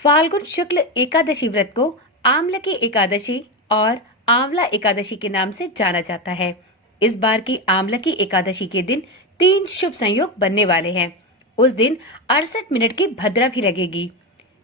फाल्गुन शुक्ल एकादशी व्रत को आमलकी एकादशी और आंवला एकादशी के नाम से जाना जाता है। इस बार की आमलकी एकादशी के दिन 3 शुभ संयोग बनने वाले हैं। उस दिन 68 मिनट की भद्रा भी लगेगी।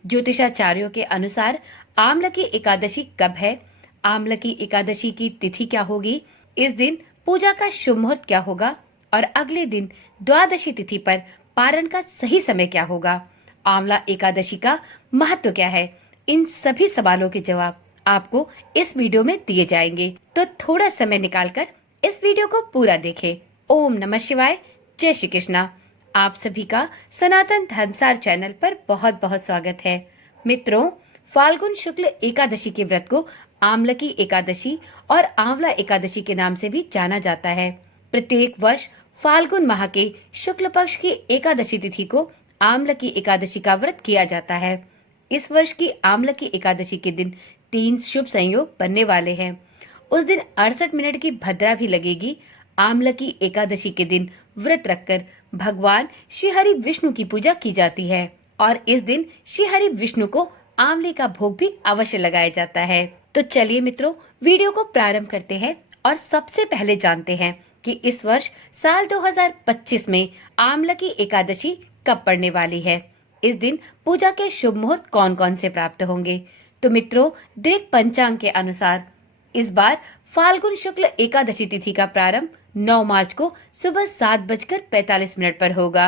ज्योतिषाचार्यों के अनुसार आमलकी एकादशी कब है, आमलकी एकादशी की तिथि क्या होगी, इस दिन पूजा का शुभ मुहूर्त क्या होगा और अगले दिन द्वादशी तिथि पर पारण का सही समय क्या होगा, आंवला एकादशी का महत्व क्या है, इन सभी सवालों के जवाब आपको इस वीडियो में दिए जाएंगे। तो थोड़ा समय निकालकर इस वीडियो को पूरा देखें। ओम नमः शिवाय, जय श्री कृष्णा। आप सभी का सनातन धर्मसार चैनल पर बहुत बहुत स्वागत है। मित्रों, फाल्गुन शुक्ल एकादशी के व्रत को आमलकी एकादशी और आंवला एकादशी के नाम से भी जाना जाता है। प्रत्येक वर्ष फाल्गुन माह के शुक्ल पक्ष की एकादशी तिथि को आमलकी एकादशी का व्रत किया जाता है। इस वर्ष की आमलकी एकादशी के दिन 3 शुभ संयोग बनने वाले हैं। उस दिन 68 मिनट की भद्रा भी लगेगी। आमलकी एकादशी के दिन व्रत रखकर भगवान श्री हरि विष्णु की पूजा की जाती है और इस दिन श्री हरि विष्णु को आंवले का भोग भी अवश्य लगाया जाता है। तो चलिए मित्रों, वीडियो को प्रारंभ करते हैं और सबसे पहले जानते हैं कि इस वर्ष साल 2025 में आमलकी एकादशी कब पड़ने वाली है। इस दिन पूजा के शुभ मुहूर्त कौन कौन से प्राप्त होंगे। तो मित्रों, दृक पंचांग के अनुसार इस बार फाल्गुन शुक्ल एकादशी तिथि का प्रारंभ 9 मार्च को सुबह 7:45 पर होगा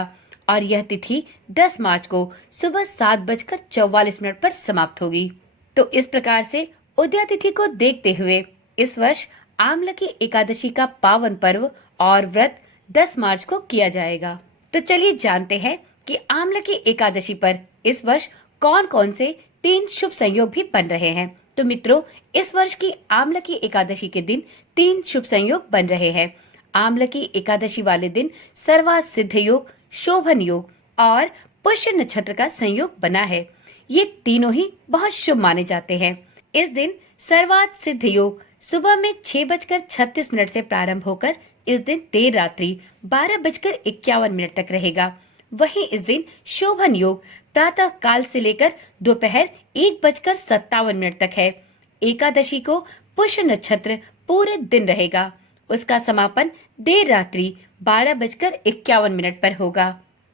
और यह तिथि 10 मार्च को सुबह 7:44 पर समाप्त होगी। तो इस प्रकार से उदया तिथि को देखते हुए इस वर्ष आमलकी एकादशी का पावन पर्व और व्रत 10 मार्च को किया जाएगा। तो चलिए जानते हैं कि आमलकी एकादशी पर इस वर्ष कौन कौन से 3 शुभ संयोग भी बन रहे हैं। तो मित्रों, इस वर्ष की आमलकी एकादशी के दिन 3 शुभ संयोग बन रहे हैं। आमलकी एकादशी वाले दिन सर्वार्थ सिद्ध योग, शोभन योग और पुष्य नक्षत्र का संयोग बना है। ये तीनों ही बहुत शुभ माने जाते हैं। इस दिन सर्वार्थ सिद्ध योग सुबह में 6:36 से प्रारंभ होकर इस दिन देर रात्रि 12:51 तक रहेगा। वहीं इस दिन शोभन योग प्रातः काल से लेकर दोपहर 1:57 तक है। एकादशी को पुष्य नक्षत्र पूरे दिन रहेगा। उसका समापन देर रात्रि 12:51 पर होगा।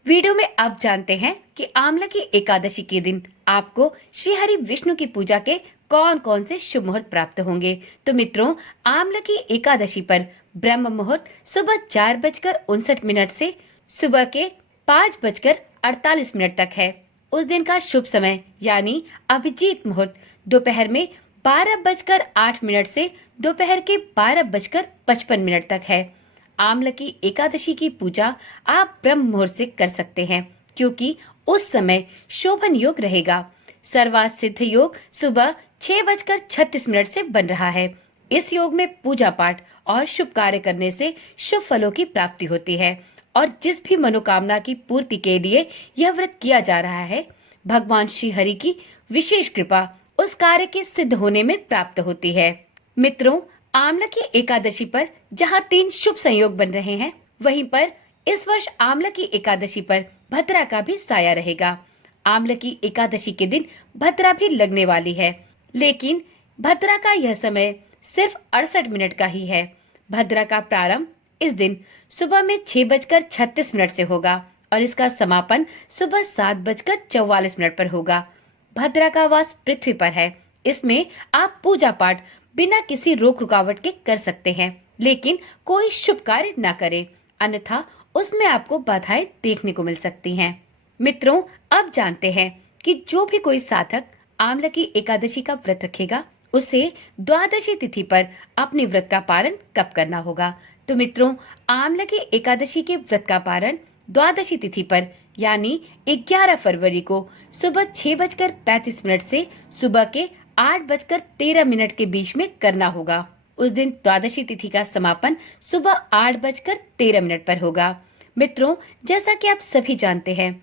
वीडियो में अब जानते हैं कि आमलकी एकादशी के दिन आपको श्री हरि विष्णु की पूजा के कौन कौन से शुभ मुहूर्त प्राप्त होंगे। तो मित्रों, आमलकी एकादशी पर ब्रह्म मुहूर्त सुबह 4:59 से सुबह के 5:48 तक है। उस दिन का शुभ समय यानी अभिजीत मुहूर्त दोपहर में 12:08 से दोपहर के 12:55 तक है। आमलकी एकादशी की पूजा आप ब्रह्म मुहूर्त से कर सकते हैं क्योंकि उस समय शोभन योग रहेगा। सर्वार्थ सिद्ध योग सुबह 6:36 से बन रहा है। इस योग में पूजा पाठ और शुभ कार्य करने से शुभ फलों की प्राप्ति होती है और जिस भी मनोकामना की पूर्ति के लिए यह व्रत किया जा रहा है, भगवान श्री हरि की विशेष कृपा उस कार्य के सिद्ध होने में प्राप्त होती है। मित्रों, आमलकी एकादशी पर जहां 3 शुभ संयोग बन रहे हैं, वहीं पर इस वर्ष आमलकी एकादशी पर भद्रा का भी साया रहेगा। आमलकी एकादशी के दिन भद्रा भी लगने वाली है, लेकिन भद्रा का यह समय सिर्फ 68 मिनट का ही है। भद्रा का प्रारंभ इस दिन सुबह में 6:36 से होगा और इसका समापन सुबह 7:44 पर होगा। भद्रा का वास पृथ्वी पर है। इसमें आप पूजा पाठ बिना किसी रोक रुकावट के कर सकते हैं, लेकिन कोई शुभ कार्य न करें, अन्यथा उसमें आपको बाधाएं देखने को मिल सकती हैं। मित्रों, अब जानते हैं कि जो भी कोई साधक आमलकी एकादशी का व्रत रखेगा, उसे द्वादशी तिथि पर अपने व्रत का पारण कब करना होगा। तो मित्रों, आमलकी एकादशी के व्रत का पारण द्वादशी तिथि पर यानी 11 फरवरी को सुबह 6:35 से सुबह के 8:13 के बीच में करना होगा। उस दिन द्वादशी तिथि का समापन सुबह 8:13 पर होगा। मित्रों, जैसा कि आप सभी जानते हैं,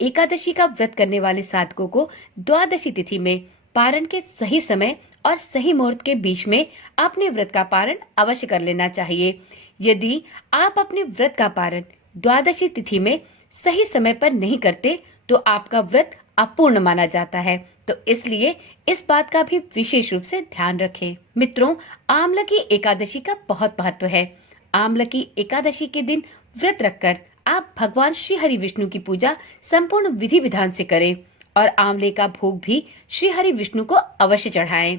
एकादशी का व्रत करने वाले साधकों को द्वादशी तिथि में पारण के सही समय और सही मुहूर्त के बीच में अपने व्रत का पारण अवश्य कर लेना चाहिए। यदि आप अपने व्रत का पारण द्वादशी तिथि में सही समय पर नहीं करते, तो आपका व्रत अपूर्ण माना जाता है, तो इसलिए इस बात का भी विशेष रूप से ध्यान रखें। मित्रों, आंवला की एकादशी का बहुत महत्व है। आंवला की एकादशी के दिन व्रत रखकर आप भगवान श्री हरि विष्णु की पूजा संपूर्ण विधि विधान से करें और आंवले का भोग भी श्री हरि विष्णु को अवश्य चढ़ाएं।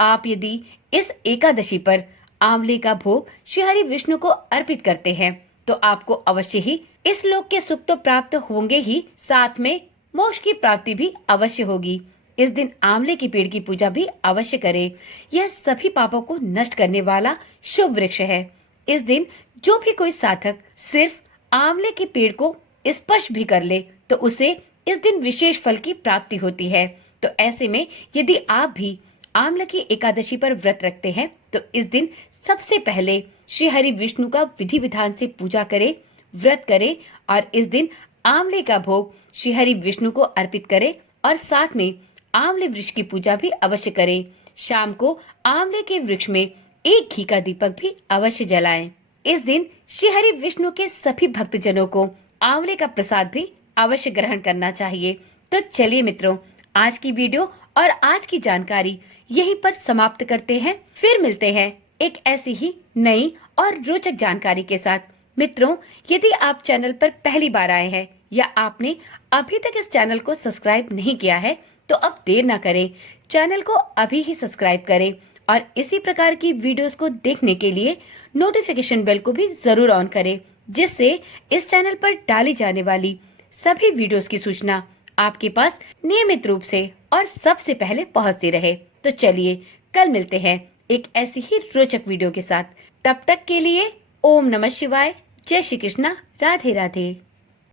आप यदि इस एकादशी पर आंवले का भोग श्री हरि विष्णु को अर्पित करते हैं तो आपको अवश्य ही इस लोक के सुख तो प्राप्त होंगे ही, साथ में मोक्ष की प्राप्ति भी अवश्य होगी। इस दिन आंवले के पेड़ की पूजा भी अवश्य करें। यह सभी पापों को नष्ट करने वाला शुभ वृक्ष है। इस दिन जो भी कोई साधक सिर्फ आंवले के पेड़ को स्पर्श भी कर ले तो उसे इस दिन विशेष फल की प्राप्ति होती है। तो ऐसे में यदि आप भी आंवला की एकादशी पर व्रत रखते हैं तो इस दिन सबसे पहले श्री हरि विष्णु का विधि विधान से पूजा करें, व्रत करें और इस दिन आंवले का भोग श्री हरि विष्णु को अर्पित करें और साथ में आंवले वृक्ष की पूजा भी अवश्य करें। शाम को आंवले के वृक्ष में एक घी का दीपक भी अवश्य जलाएं। इस दिन श्री हरि विष्णु के सभी भक्तजनों को आंवले का प्रसाद भी अवश्य ग्रहण करना चाहिए। तो चलिए मित्रों, आज की वीडियो और आज की जानकारी यहीं पर समाप्त करते हैं। फिर मिलते हैं एक ऐसी ही नई और रोचक जानकारी के साथ। मित्रों, यदि आप चैनल पर पहली बार आए हैं या आपने अभी तक इस चैनल को सब्सक्राइब नहीं किया है तो अब देर ना करें, चैनल को अभी ही सब्सक्राइब करें और इसी प्रकार की वीडियोस को देखने के लिए नोटिफिकेशन बेल को भी जरूर ऑन करें, जिससे इस चैनल पर डाली जाने वाली सभी वीडियोस की सूचना आपके पास नियमित रूप से और सबसे पहले पहुंचती रहे। तो चलिए कल मिलते हैं एक ऐसी ही रोचक वीडियो के साथ। तब तक के लिए ओम नमः शिवाय, जय श्री कृष्णा, राधे राधे।